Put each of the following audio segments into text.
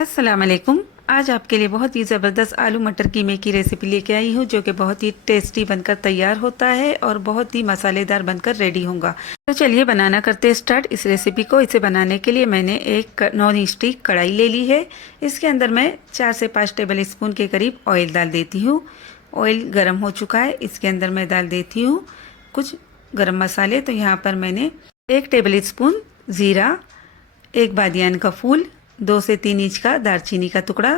अस्सलाम वालेकुम। आज आपके लिए बहुत ही ज़बरदस्त आलू मटर कीमे की रेसिपी लेके आई हूँ, जो कि बहुत ही टेस्टी बनकर तैयार होता है और बहुत ही मसालेदार बनकर रेडी होगा। तो चलिए बनाना करते स्टार्ट इस रेसिपी को। इसे बनाने के लिए मैंने एक नॉन स्टिक कढ़ाई ले ली है। इसके अंदर मैं 4 से 5 टेबल स्पून के करीब ऑयल डाल देती हूँ। ऑयल गर्म हो चुका है, इसके अंदर मैं डाल देती हूँ कुछ गर्म मसाले। तो यहाँ पर मैंने 1 टेबल स्पून ज़ीरा, 1 बादियान का फूल, 2 से 3 इंच का दालचीनी का टुकड़ा,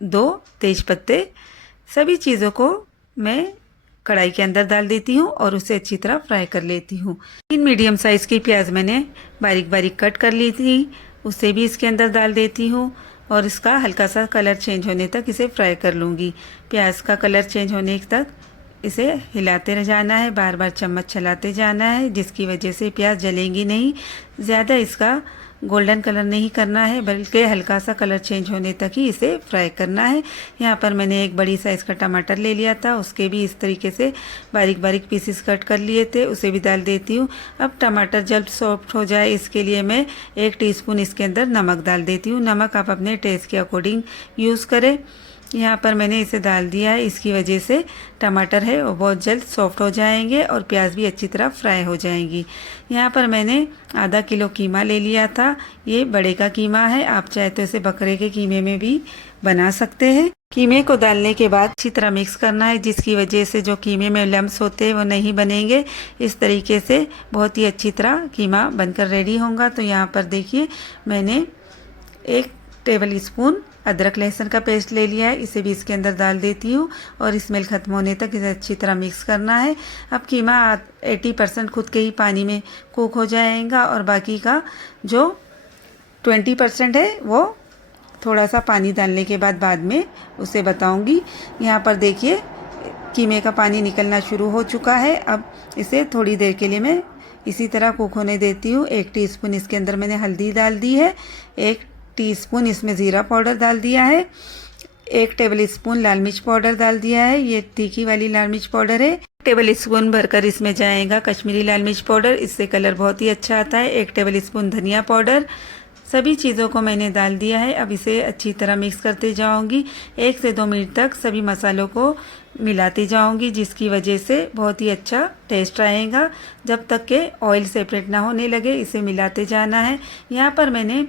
2 तेज पत्ते, सभी चीज़ों को मैं कढ़ाई के अंदर डाल देती हूँ और उसे अच्छी तरह फ्राई कर लेती हूँ। 3 मीडियम साइज़ की प्याज मैंने बारीक बारीक कट कर ली थी, उसे भी इसके अंदर डाल देती हूँ और इसका हल्का सा कलर चेंज होने तक इसे फ्राई कर लूँगी। प्याज का कलर चेंज होने तक इसे हिलाते रह जाना है, बार बार चम्मच चलाते जाना है, जिसकी वजह से प्याज जलेंगी नहीं। ज़्यादा इसका गोल्डन कलर नहीं करना है, बल्कि हल्का सा कलर चेंज होने तक ही इसे फ्राई करना है। यहाँ पर मैंने एक बड़ी साइज़ का टमाटर ले लिया था, उसके भी इस तरीके से बारीक बारीक पीसेस कट कर लिए थे, उसे भी डाल देती हूँ। अब टमाटर जल्द सॉफ्ट हो जाए, इसके लिए मैं 1 टीस्पून इसके अंदर नमक डाल देती हूँ। नमक आप अपने टेस्ट के अकॉर्डिंग यूज़ करें। यहाँ पर मैंने इसे डाल दिया है, इसकी वजह से टमाटर है वो बहुत जल्द सॉफ्ट हो जाएंगे और प्याज भी अच्छी तरह फ्राई हो जाएंगी। यहाँ पर मैंने आधा किलो कीमा ले लिया था, ये बड़े का कीमा है, आप चाहे तो इसे बकरे के कीमे में भी बना सकते हैं। कीमे को डालने के बाद अच्छी तरह मिक्स करना है, जिसकी वजह से जो कीमे में लम्स होते हैं वो नहीं बनेंगे। इस तरीके से बहुत ही अच्छी तरह कीमा बनकर रेडी होगा। तो यहाँ पर देखिए मैंने 1 टेबल स्पून अदरक लहसुन का पेस्ट ले लिया है, इसे भी इसके अंदर डाल देती हूँ और स्मेल ख़त्म होने तक इसे अच्छी तरह मिक्स करना है। अब कीमा 80% खुद के ही पानी में कुक हो जाएगा और बाकी का जो 20% है वो थोड़ा सा पानी डालने के बाद में उसे बताऊँगी। यहाँ पर देखिए कीमे का पानी निकलना शुरू हो चुका है। अब इसे थोड़ी देर के लिए मैं इसी तरह कुक होने देती हूँ। 1 टीस्पून इसके अंदर मैंने हल्दी डाल दी है, 1 टीस्पून इसमें ज़ीरा पाउडर डाल दिया है, 1 टेबल स्पून लाल मिर्च पाउडर डाल दिया है, ये तीखी वाली लाल मिर्च पाउडर है। 1 टेबल स्पून भरकर इसमें जाएगा कश्मीरी लाल मिर्च पाउडर, इससे कलर बहुत ही अच्छा आता है। 1 टेबल स्पून धनिया पाउडर। सभी चीज़ों को मैंने डाल दिया है। अब इसे अच्छी तरह मिक्स करते जाऊंगी, 1 से 2 मिनट तक सभी मसालों को मिलाती जाऊंगी, जिसकी वजह से बहुत ही अच्छा टेस्ट आएगा। जब तक के ऑयल सेपरेट ना होने लगे इसे मिलाते जाना है। यहाँ पर मैंने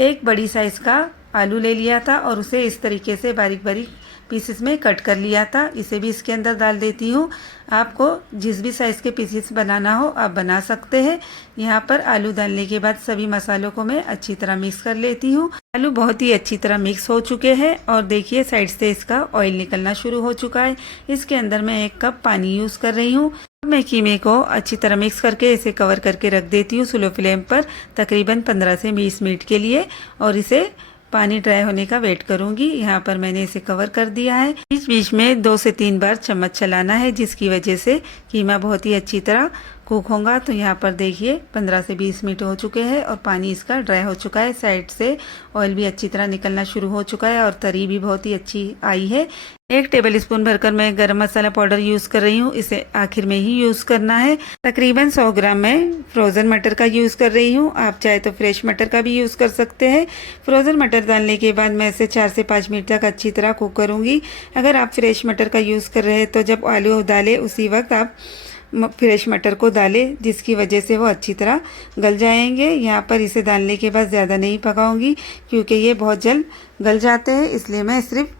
1 बड़ी साइज़ का आलू ले लिया था और उसे इस तरीके से बारीक बारीक पीसेस में कट कर लिया था, इसे भी इसके अंदर डाल देती हूँ। आपको जिस भी साइज़ के पीसेस बनाना हो आप बना सकते हैं। यहाँ पर आलू डालने के बाद सभी मसालों को मैं अच्छी तरह मिक्स कर लेती हूँ। आलू बहुत ही अच्छी तरह मिक्स हो चुके हैं और देखिए साइड से इसका ऑयल निकलना शुरू हो चुका है। इसके अंदर मैं 1 कप पानी यूज़ कर रही हूँ। मैं कीमे को अच्छी तरह मिक्स करके इसे कवर करके रख देती हूँ स्लो फ्लेम पर तकरीबन 15 से 20 मिनट के लिए और इसे पानी ड्राई होने का वेट करूंगी। यहाँ पर मैंने इसे कवर कर दिया है। बीच बीच में 2 से 3 बार चम्मच चलाना है, जिसकी वजह से कीमा बहुत ही अच्छी तरह कुक होगा। तो यहाँ पर देखिए 15 से 20 मिनट हो चुके हैं और पानी इसका ड्राई हो चुका है। साइड से ऑयल भी अच्छी तरह निकलना शुरू हो चुका है और तरी भी बहुत ही अच्छी आई है। 1 टेबल स्पून भरकर मैं गरम मसाला पाउडर यूज़ कर रही हूँ, इसे आखिर में ही यूज़ करना है। तकरीबन 100 ग्राम मैं फ्रोज़न मटर का यूज़ कर रही हूँ, आप चाहे तो फ्रेश मटर का भी यूज़ कर सकते हैं। फ्रोज़न मटर डालने के बाद मैं इसे 4 से 5 मिनट तक अच्छी तरह कुक करूँगी। अगर आप फ्रेश मटर का यूज़ कर रहे हैं तो जब आलू डालें उसी वक्त आप फ्रेश मटर को डालें, जिसकी वजह से वो अच्छी तरह गल जाएंगे। यहाँ पर इसे डालने के बाद ज़्यादा नहीं पकाऊंगी क्योंकि ये बहुत जल्द गल जाते हैं, इसलिए मैं सिर्फ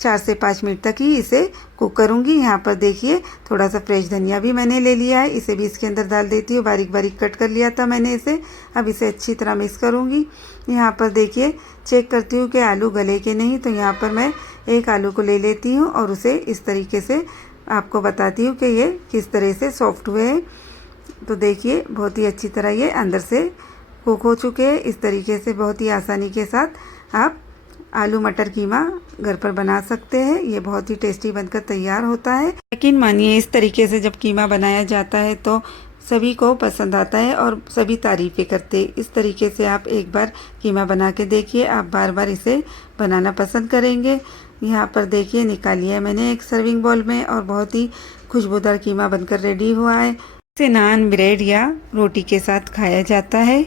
4 से 5 मिनट तक ही इसे कुक करूंगी। यहाँ पर देखिए थोड़ा सा फ्रेश धनिया भी मैंने ले लिया है, इसे भी इसके अंदर डाल देती हूँ। बारीक बारीक कट कर लिया था मैंने इसे। अब इसे अच्छी तरह मिक्स करूंगी। यहाँ पर देखिए चेक करती हूँ कि आलू गले के नहीं, तो यहाँ पर मैं 1 आलू को ले लेती हूँ और उसे इस तरीके से आपको बताती हूँ कि ये किस तरह से सॉफ्ट हुए हैं। तो देखिए बहुत ही अच्छी तरह ये अंदर से कुक हो चुके हैं। इस तरीके से बहुत ही आसानी के साथ आप आलू मटर कीमा घर पर बना सकते हैं। ये बहुत ही टेस्टी बनकर तैयार होता है। यकीन मानिए इस तरीके से जब कीमा बनाया जाता है तो सभी को पसंद आता है और सभी तारीफ़ें करते हैं। इस तरीके से आप एक बार कीमा बना के देखिए, आप बार बार इसे बनाना पसंद करेंगे। यहाँ पर देखिए निकालिए मैंने एक सर्विंग बाउल में और बहुत ही खुशबूदार कीमा बनकर रेडी हुआ है। इसे नान, ब्रेड या रोटी के साथ खाया जाता है।